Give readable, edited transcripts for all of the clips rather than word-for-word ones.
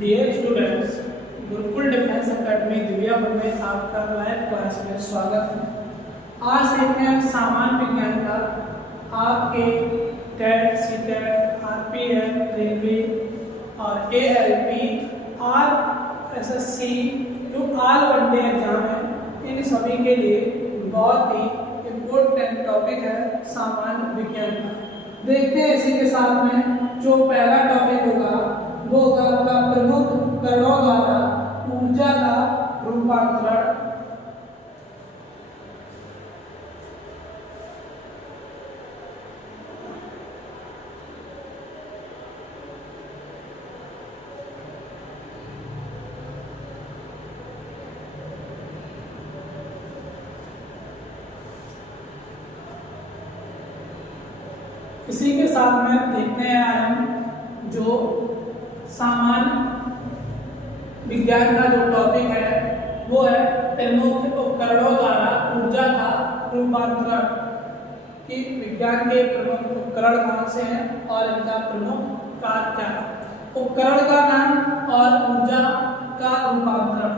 Dear students, Gurukul defence academy Divyapur में आपका live class में स्वागत है। आज सीखते हैं सामान्य विज्ञान का आपके टेट, सीटेट, आरपीएफ, रेलवे और एएलपी और एसएससी जो ऑल वनडे एग्जाम है, इन सभी के लिए बहुत ही इम्पोर्टेंट टॉपिक है सामान्य विज्ञान का। देखते हैं इसी के साथ में जो पहला टॉपिक होगा वो होगा आपका प्रमुख कणों द्वारा ऊर्जा का रूपांतरण। इसी के साथ में देखते हैं हम जो सामान्य विज्ञान का जो टॉपिक है वो है प्रमुख उपकरणों द्वारा ऊर्जा का रूपांतरण। कि विज्ञान के प्रमुख उपकरण कौन से हैं और इनका प्रमुख कार्य क्या है। उपकरण का नाम और ऊर्जा का रूपांतरण।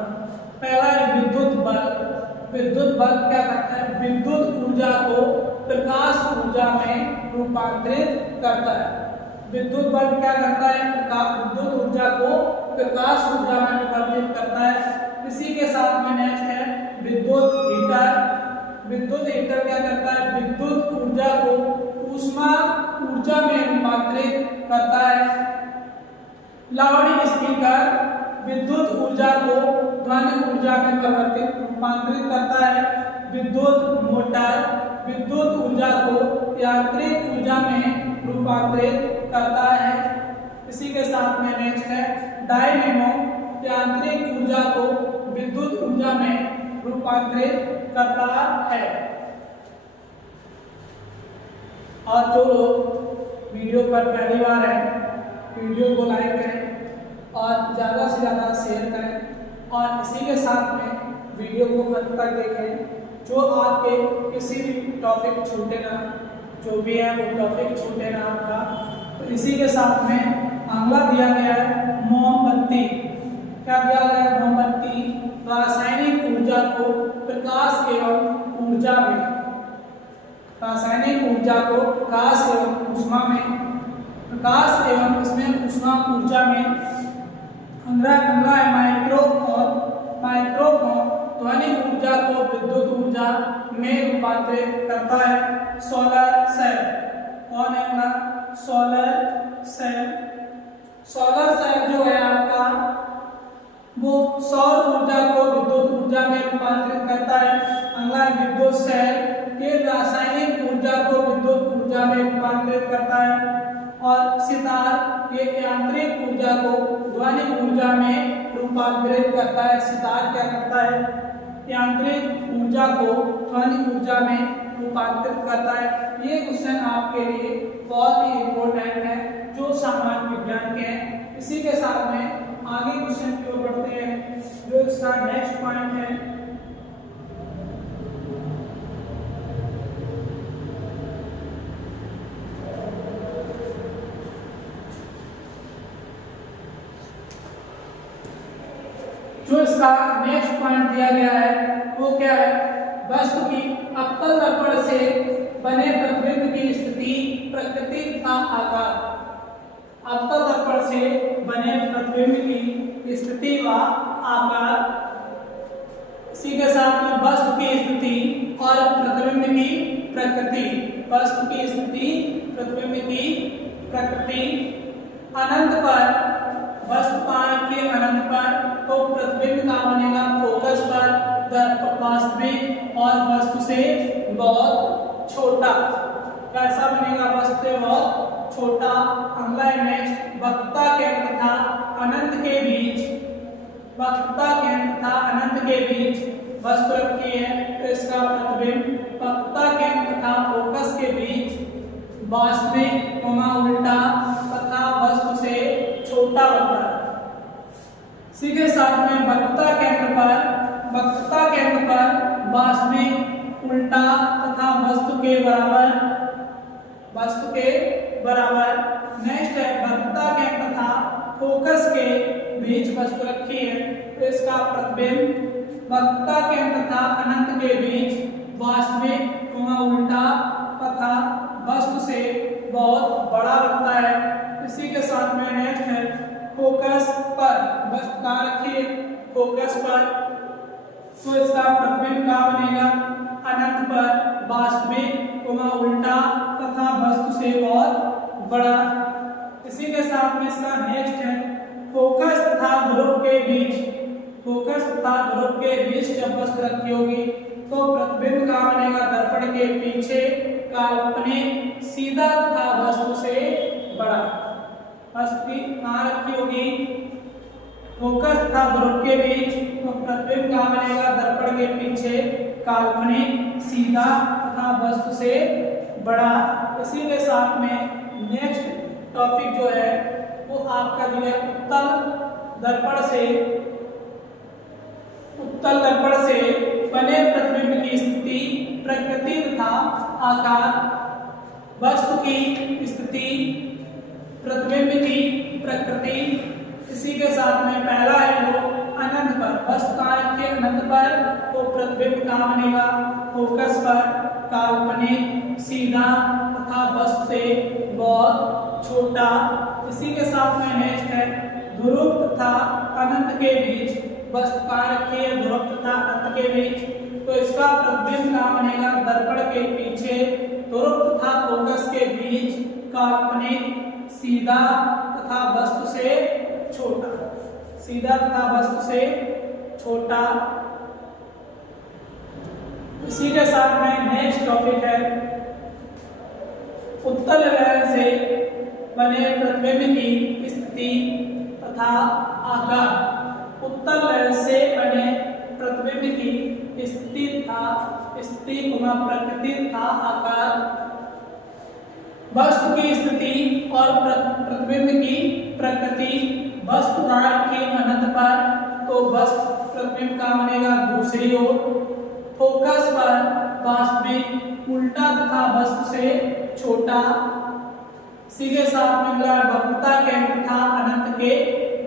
पहला है विद्युत बल। विद्युत बल क्या करता है? विद्युत ऊर्जा को प्रकाश ऊर्जा में रूपांतरित करता है। विद्युत बल क्या करता है? विद्युत ऊर्जा को प्रकाश ऊर्जा में परिवर्तित करता है। इसी के साथ में नेक्स्ट है विद्युत हीटर। विद्युत हीटर क्या करता है? विद्युत ऊर्जा को ऊष्मा ऊर्जा में रूपांतरित करता है। लाउड स्पीकर विद्युत ऊर्जा को ध्वनि ऊर्जा में रूपांतरित करता है। विद्युत मोटर विद्युत ऊर्जा को यांत्रिक ऊर्जा में रूपांतरित करता है। इसी के साथ में नेक्स्ट है डायनेमो यांत्रिक ऊर्जा को विद्युत ऊर्जा में रूपांतरित करता है। और जो लोग वीडियो पर पहली बार हैं, वीडियो को लाइक करें और ज़्यादा से ज़्यादा शेयर करें और इसी के साथ में वीडियो को अंत तक देखें। जो आपके किसी भी टॉपिक छूटे ना, जो भी है वो टॉपिक छूटे ना आपका। तो इसी के साथ में अगला दिया गया है मोमबत्ती। क्या दिया गया है? मोमबत्ती रासायनिक ऊर्जा को प्रकाश एवं ऊर्जा में, रासायनिक ऊर्जा को प्रकाश एवं ऊष्मा में, प्रकाश एवं इसमें ऊष्मा ऊर्जा में अगला है माइक्रोफोन। माइक्रोफोन ध्वनि ऊर्जा को विद्युत ऊर्जा में रूपांतरित करता है। सोलर सेल कौन है ना? Solar cell. सोलर सेल जो है आपका वो सौर ऊर्जा को विद्युत ऊर्जा में रूपांतरित करता है। अगला विद्युत सेल ये रासायनिक ऊर्जा को विद्युत ऊर्जा में रूपांतरित करता है। और सितार ये यांत्रिक ऊर्जा को ध्वनि ऊर्जा में रूपांतरित करता है। सितार क्या करता है? यांत्रिक ऊर्जा को ध्वनि ऊर्जा में रूपांतरित करता है। ये क्वेश्चन आपके लिए बहुत ही इम्पोर्टेंट है जो सामान्य विज्ञान के हैं। इसी के साथ में आगे क्वेश्चन की ओर बढ़ते हैं जो इसका नेक्स्ट पॉइंट है। जो इसका नेक्स्ट पॉइंट दिया गया है वो क्या है? वस्तु की अवतल दर्पण से बने प्रतिबिंब की स्थिति, प्रकृति तथा आकार। अवतल दर्पण से बने प्रतिबिंब की स्थिति व आकार। इसी के साथ में वस्तु की स्थिति और प्रतिबिंब की प्रकृति। वस्तु की स्थिति, प्रतिबिंब की प्रकृति। अनंत पर वस्तुपात के अनंत पर तो प्रतिबिंब का बनेगा फोकस पर वास्तविक और वस्तु से बहुत छोटा। कैसा बनेगा? वस्तु से बहुत छोटा। अगला है नेक्स्ट वक्रता केंद्र तथा अनंत के बीच। वक्रता केंद्र तथा अनंत के बीच वस्तु रखी है तो इसका प्रतिबिंब वक्रता केंद्र तथा फोकस के बीच वास्तविक उल्टा तथा वस्तु से छोटा होता है। इसी के साथ में वक्रता केंद्र पर वास्तविक उल्टा तथा वस्तु के बराबर। नेक्स्ट है वक्रता केंद्र तथा फोकस के बीच वस्तु रखी है तो इसका प्रतिबिंब वक्रता केंद्र तथा अनंत के बीच वास्तविक उल्टा तथा वस्तु से बहुत बड़ा बनता है। इसी के साथ में नेक्स्ट है फोकस पर वस्तु कहाँ रखी है, फोकस पर, तो इसका प्रतिबिंब क्या बनेगा, अनंत पर वास्तविक उल्टा तथा वस्तु से बहुत बड़ा। इसी के साथ में इसका नेक्स्ट है फोकस तथा ध्रुव के बीच, फोकस तथा ध्रुव के बीच जब वस्तु रखी होगी तो प्रतिबिंब का बनेगा दर्पण के पीछे काल्पनिक सीधा तथा वस्तु से बड़ा। वस्तु कहाँ रखी होगी, फोकस तथा ध्रुव के बीच, तो प्रतिबिंब का बनेगा दर्पण के पीछे काल्पनिक सीधा तथा वस्तु से बड़ा। इसी के साथ में नेक्स्ट टॉपिक जो है वो आपका जो है उत्तल दर्पण से बने प्रतिबिंब की स्थिति, प्रकृति तथा आकार, वस्तु की स्थिति, प्रतिबिंब की प्रकृति। इसी के साथ में पहला है वो अनंत पर, वस्तु कहाँ रखी है, अनंत पर, तो प्रतिबिंब कहाँ बनेगा, फोकस पर, काल्पनिक सीधा तथा वस्तु से बहुत छोटा। इसी के साथ में नेक्स्ट है ध्रुव तथा अनंत के बीच वस्तु कहाँ रखी है, ध्रुव तथा अनंत के बीच, तो इसका प्रतिबिंब कहाँ बनेगा, दर्पण के पीछे ध्रुव तथा फोकस के बीच काल्पनिक सीधा तथा वस्तु से छोटा, सीधा तथा वस्तु से छोटा। इसी के साथ में नेक्स्ट टॉपिक है उत्तल लेंस से बने प्रतिबिंब की स्थिति तथा आकार, उत्तल लेंस से बने प्रतिबिंब की स्थिति तथा प्रकृति तथा आकार, वस्तु की स्थिति और प्रतिबिंब की प्रकृति। वस्तु कहाँ रखी अनंत पर, तो वस्तु प्रतिबिंब का बनेगा दूसरी ओर, फोकस पर वास्तविक उल्टा तथा वस्तु से छोटा। इसी के साथ में अगला वक्रता केंद्र तथा अनंत के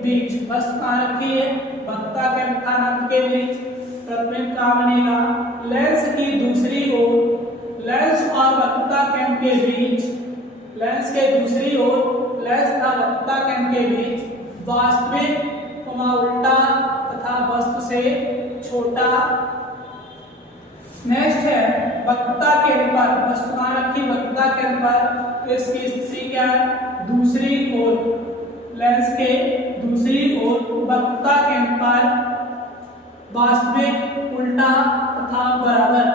बीच, वस्तु कहाँ रखी है, वक्रता केंद्र तथा अनंत के बीच, प्रतिबिंब का बनेगा लेंस की दूसरी ओर, लेंस और वक्रता केंद्र के बीच, लेंस के दूसरी ओर, लेंस तथा वक्रता केंद्र के बीच वास्तविक उल्टा तथा वस्तु से छोटा। नेक्स्ट है वक्रता केंद्र पर, वस्तु कहाँ रखी, वक्रता केंद्र पर, तो इसकी स्थिति क्या है, दूसरी ओर, लेंस के दूसरी ओर वक्रता केंद्र पर वास्तविक उल्टा तथा बराबर।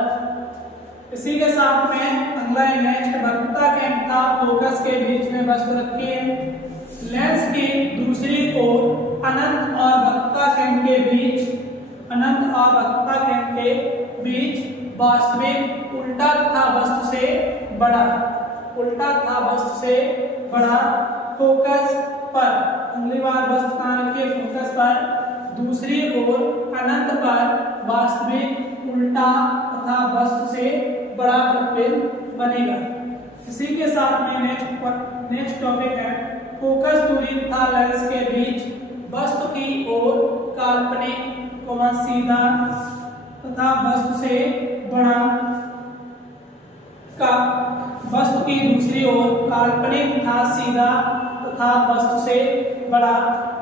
इसी के साथ में अगला नेक्स्ट वक्रता केंद्र तथा फोकस के बीच में वस्तु रखी है, लेंस की दूसरी ओर अनंत और वक्रता केंद्र के बीच, अनंत और वक्रता केंद्र के बीच वास्तविक उल्टा तथा वस्तु से बड़ा, उल्टा तथा वस्तु से बड़ा। फोकस पर, अगली बार वस्तु कहाँ रखी है, फोकस पर, दूसरी ओर अनंत पर वास्तविक उल्टा तथा वस्तु से बड़ा प्रतिबिंब बनेगा। इसी के साथ में नेक्स्ट टॉपिक है फोकस दूरी तथा लेंस के बीच वस्तु की ओर काल्पनिक सीधा तथा वस्तु से बड़ा का, वस्तु की दूसरी ओर काल्पनिक तथा सीधा तथा वस्तु से बड़ा।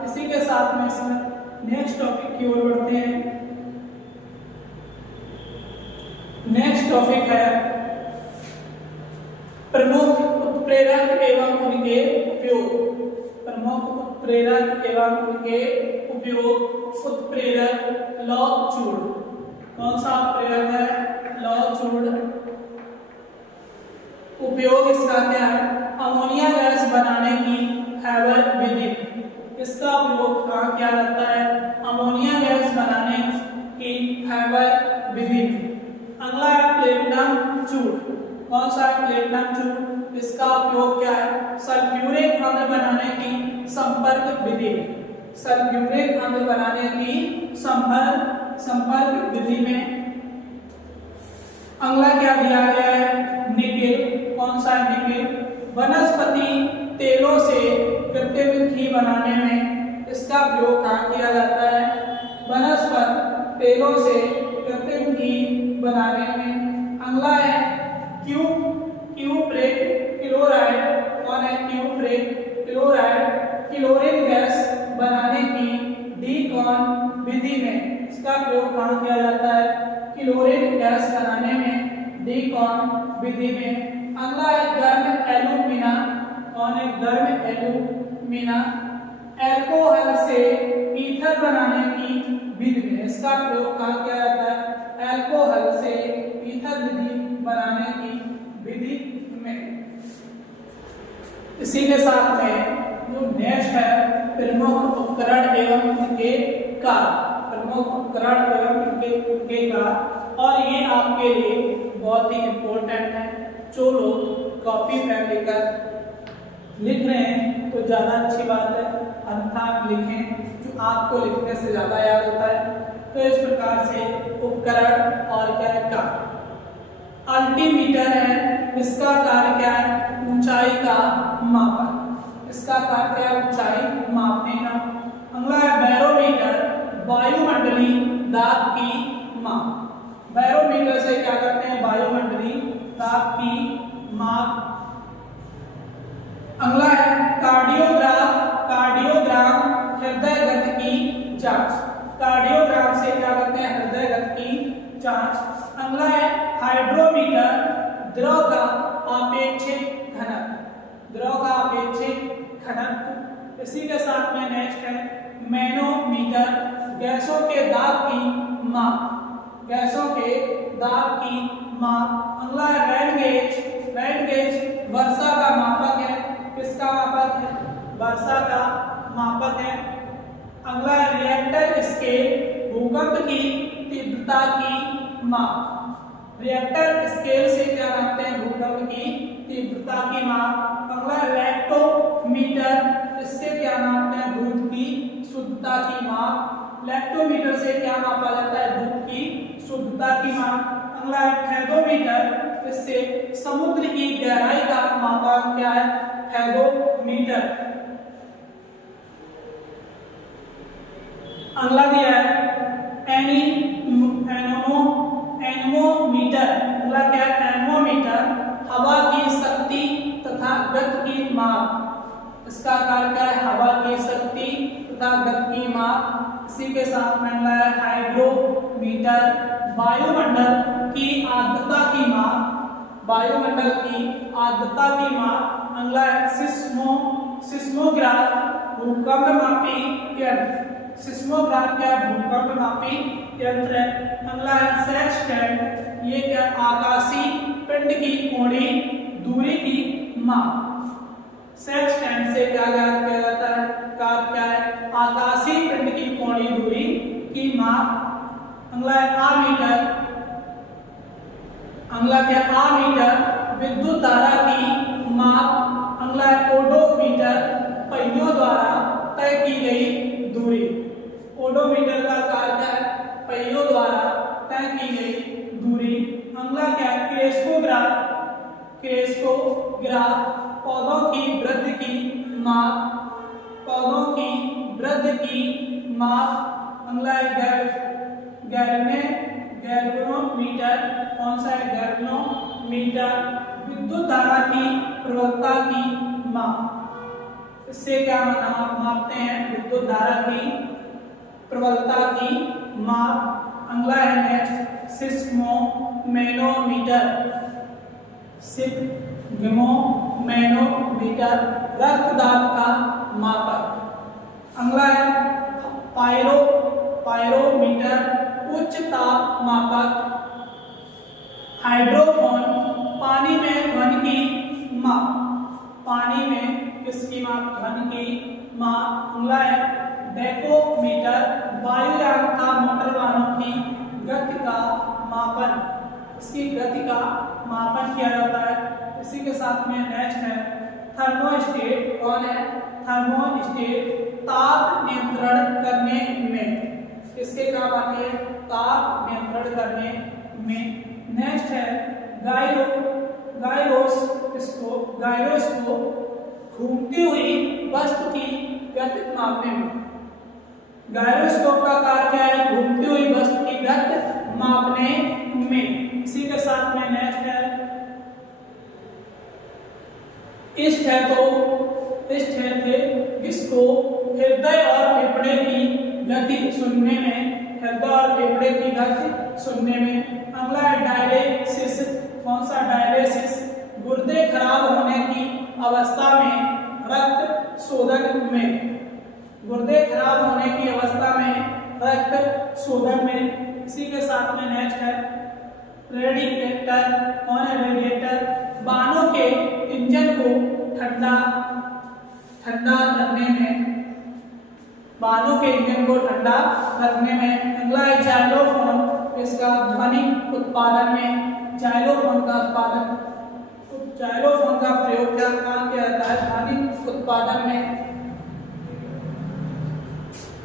इसी के साथ में इसमें नेक्स्ट टॉपिक की ओर बढ़ते हैं। नेक्स्ट टॉपिक है प्रमुख उत्प्रेरक एवं उनके उपयोग, प्रमुख उत्प्रेरक एवं उनके उपयोग। उत्प्रेरक लौह चूर्ण, कौन सा उत्प्रेरक है, लौह चूर्ण। उपयोग इसका क्या है, अमोनिया गैस बनाने की हैबर विधि, इसका उपयोग कहाँ किया जाता है, अमोनिया गैस बनाने की हैबर विधि। अगला है प्लेटिनम चूर्ण, कौन सा है प्लेटिनम चूर्ण, इसका उपयोग क्या है, सल्फ्यूरिक अम्ल बनाने की संपर्क विधि में, सल्फ्यूरिक अम्ल बनाने की संपर्क विधि में। अगला क्या दिया गया है, निकेल, कौन सा है निकेल, वनस्पति तेलों से कृत्रिम घी बनाने में इसका प्रयोग कहाँ किया जाता है? वनस्पति तेलों से कृत्रिम घी बनाने में। अगला है क्यूप्रेट क्लोराइड। कौन है? क्यूप्रेट क्लोराइड क्लोरीन गैस बनाने की डीकॉन विधि में। इसका प्रयोग कहाँ किया जाता है? क्लोरीन गैस बनाने में डीकॉन विधि में। अगला है गर्म एल्यूमिना। कौन है? गर्म एल्यूमिना अल्कोहल से ईथर बनाने की विधि में। इसका प्रयोग कहाँ किया जाता है? अल्कोहल से ईथर विधि बनाने की विधि में। इसी के साथ में जो नेक्स्ट है प्रमुख उपकरण एवं उनके कार्य। प्रमुख उपकरण एवं उनके कार्य, और ये आपके लिए बहुत ही इम्पोर्टेंट है। जो लोग कॉपी पेन लेकर लिख रहे हैं तो ज़्यादा अच्छी बात है, अन्यथा आप लिखें जो आपको लिखने से ज़्यादा याद होता है। तो इस प्रकार से उपकरण और क्या है? कार्य। अल्टीमीटर है, इसका कार्य क्या है? ऊंचाई का मापन। इसका कार्य क्या है? ऊंचाई मापने का। अगला है बैरोमीटर, वायुमंडलीय दाब की माप। बैरोमीटर से क्या करते हैं? वायुमंडलीय दाब की माप। अगला है कार्डियोग्राफ। कार्डियोग्राम हृदय गति की जांच। कार्डियोग्राम से क्या करते हैं? हृदय गति की जांच। अगला है हाइड्रोमीटर, द्रव का आपेक्षिक घनत्व। द्रव का आपेक्षिक घनत्व। इसी के साथ में नेक्स्ट है मैनोमीटर, गैसों के दाब की माप। गैसों के दाब की माप। अगला है रैन गेज। रैन गेज वर्षा का मापक है। किसका मापक है? वर्षा का मापक है। अगला है रिएक्टर स्केल, भूकंप की तीव्रता की माप। रिएक्टर स्केल से क्या मापते हैं? भूकंप की तीव्रता की माप। अगला है लैक्टोमीटर, इससे क्या मापते हैं? दूध की शुद्धता की माप। लैक्टोमीटर से क्या मापा जाता है? दूध की शुद्धता की माप। अगला है फेदोमीटर, इससे समुद्र की गहराई का मापन क्या है? फेदोमीटर। अगला दिया है एनेमोमीटर। अगला क्या है? एनेमोमीटर हवा की शक्ति तथा गति की माप। इसका कार्य क्या है? हवा की शक्ति तथा गति की माप। इसी के साथ में अगला है हाइग्रोमीटर, वायुमंडल की आर्द्रता की माप। वायुमंडल की आर्द्रता की माप। अगला है सिस्मोग्राफ, भूकंप मापी यंत्र। सिस्मोग्राफ क्या? भूकंप मापी यंत्र है। अगला है सेक्सटेंट, ये क्या? आकाशीय पिंड की कोणीय दूरी की माप। सेक्सटेंट से क्या ज्ञात किया जाता है? कार्य क्या है? आकाशीय पिंड की कोणीय दूरी की माप। अगला है आमीटर। अगला क्या? आमीटर विद्युत धारा की माप। अगला है ओडोमीटर, पहियों द्वारा तय की गई दूरी। ओडोमीटर का कार्य क्या है? पहियों द्वारा तय की गई दूरी। अगला क्या है? क्रेस्कोग्राफ। क्रेस्कोग्राफ पौधों की वृद्धि की माप। पौधों की वृद्धि की माप। अगला है गैल्वेनोमीटर। कौन सा है? गैल्वेनोमीटर विद्युत धारा की प्रवलता की माप। इससे क्या मापते हैं? विद्युत धारा की प्रबलता की माप। अगला है नेक्स्ट सिस्मोमैनोमीटर। सिस्मोमैनोमीटर रक्तदाब का मापक। अगला है पायरोमीटर उच्च ताप मापक। हाइड्रोफोन पानी में ध्वनि की माप। पानी में किसकी माप? ध्वनि की माप। अगला है डेकोमीटर, वायुयान का मोटर वाहनों की गति का मापन। इसकी गति का मापन किया जाता है। इसी के साथ में नेक्स्ट है थर्मोस्टेट। कौन है? थर्मोस्टेट ताप नियंत्रण करने में। किसके काम आती है? ताप नियंत्रण करने में। नेक्स्ट है गायरोस्कोप घूमती हुई वस्तु की गति मापने में। गायरोस्कोप का कार्य क्या है? घूमती हुई वस्तु की गति मापने में। इसी के साथ में नेक्स्ट है इसको हृदय और फेफड़े की गति सुनने में, हृदय और फेफड़े की गति सुनने में। अगला है डायलिसिस। कौन सा? डायलिसिस। गुर्दे खराब होने की अवस्था में रक्त शोधन में, गुर्दे खराब होने की अवस्था में रक्त शोधन में। इसी के साथ में नेक्स्ट है रेडिएटर। कौन है? रेडिएटर। वाहनों के इंजन को ठंडा रखने में, वाहनों के इंजन को ठंडा रखने में। अगला है जाइलोफोन। इसका ध्वनि उत्पादन में, जाइलोफोन का प्रयोग क्या किया जाता है? ध्वनि उत्पादन में।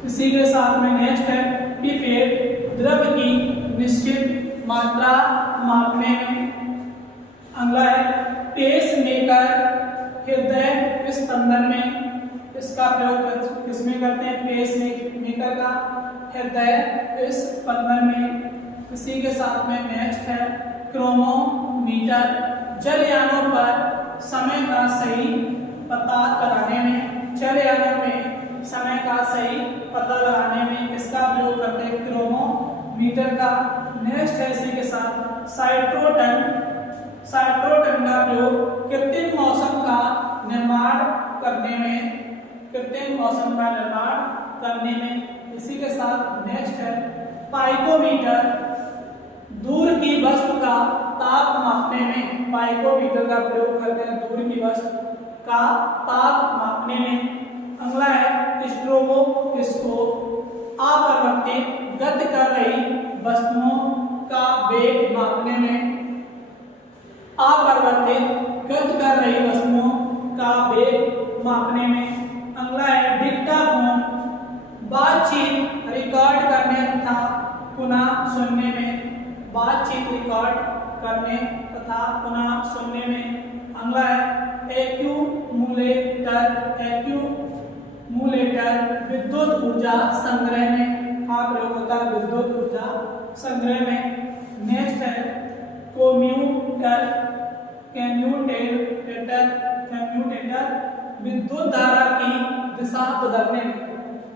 इसी के साथ में नेक्स्ट है पिपेट। द्रव की निश्चित मात्रा मापने में। अगला है पेसमेकर। हृदय स्पंदन में। इसका प्रयोग किसमें करते हैं? पेसमेकर का हृदय स्पंदन में। इसी के साथ में नेक्स्ट है क्रोनोमीटर। जलयानों पर समय का सही पता लगाने में, जलयानों में समय का सही पता लगाने में किसका प्रयोग करते हैं? क्रोनोमीटर का। नेक्स्ट है इसी के साथ साइक्लोट्रॉन। साइक्लोट्रॉन का प्रयोग कृत्रिम मौसम का निर्माण करने में, कृत्रिम मौसम का निर्माण करने में। इसी के साथ नेक्स्ट है पाइकोमीटर। दूर की वस्तु का ताप मापने में, पाइकोमीटर का प्रयोग करते हैं दूर की वस्तु का ताप मापने में। अगला है स्ट्रोबोस्कोप। अपरिवर्तित गति कर रही वस्तुओं का वेग मापने में, अपरिवर्तित गति कर रही वस्तुओं का वेग मापने में। अगला है डिक्टाफोन। बातचीत रिकॉर्ड करने तथा पुनः सुनने में, बातचीत रिकॉर्ड करने तथा पुनः सुनने में। अगला है एक्यूमुलेटर। एक्यूमुलेटर विद्युत ऊर्जा संग्रह में का प्रयोग होता है, विद्युत ऊर्जा संग्रह में। नेक्स्ट है कम्यूटेटर। विद्युत धारा की दिशा बदलने में,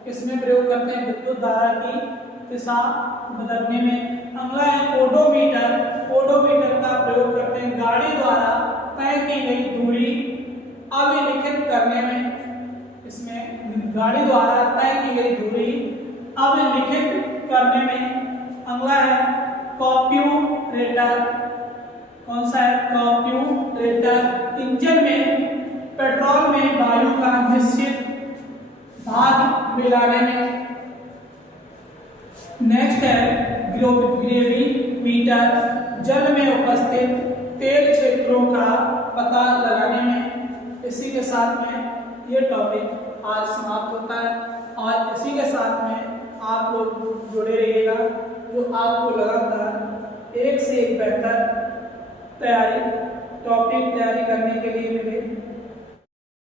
किसमें प्रयोग करते हैं? विद्युत धारा की दिशा बदलने में। अगला है ओडोमीटर। ओडोमीटर का प्रयोग करते हैं गाड़ी द्वारा तय की गई दूरी अभिलिखित करने में, इसमें गाड़ी द्वारा तय की गई दूरी अभिलिखित करने में। अगला है कॉम्प्यूरेटर। कौन सा है? कॉम्प्यूरेटर। इंजन में पेट्रोल में वायु का निश्चित भाग मिलाने में। नेक्स्ट है ग्रेविमीटर। जल में उपस्थित तेल क्षेत्रों का पता लगाने में। इसी के साथ में ये टॉपिक आज समाप्त होता है और इसी के साथ में आप लोग जुड़े रहिएगा, जो आपको लगातार एक से एक बेहतर टॉपिक तैयारी करने के लिए मिले।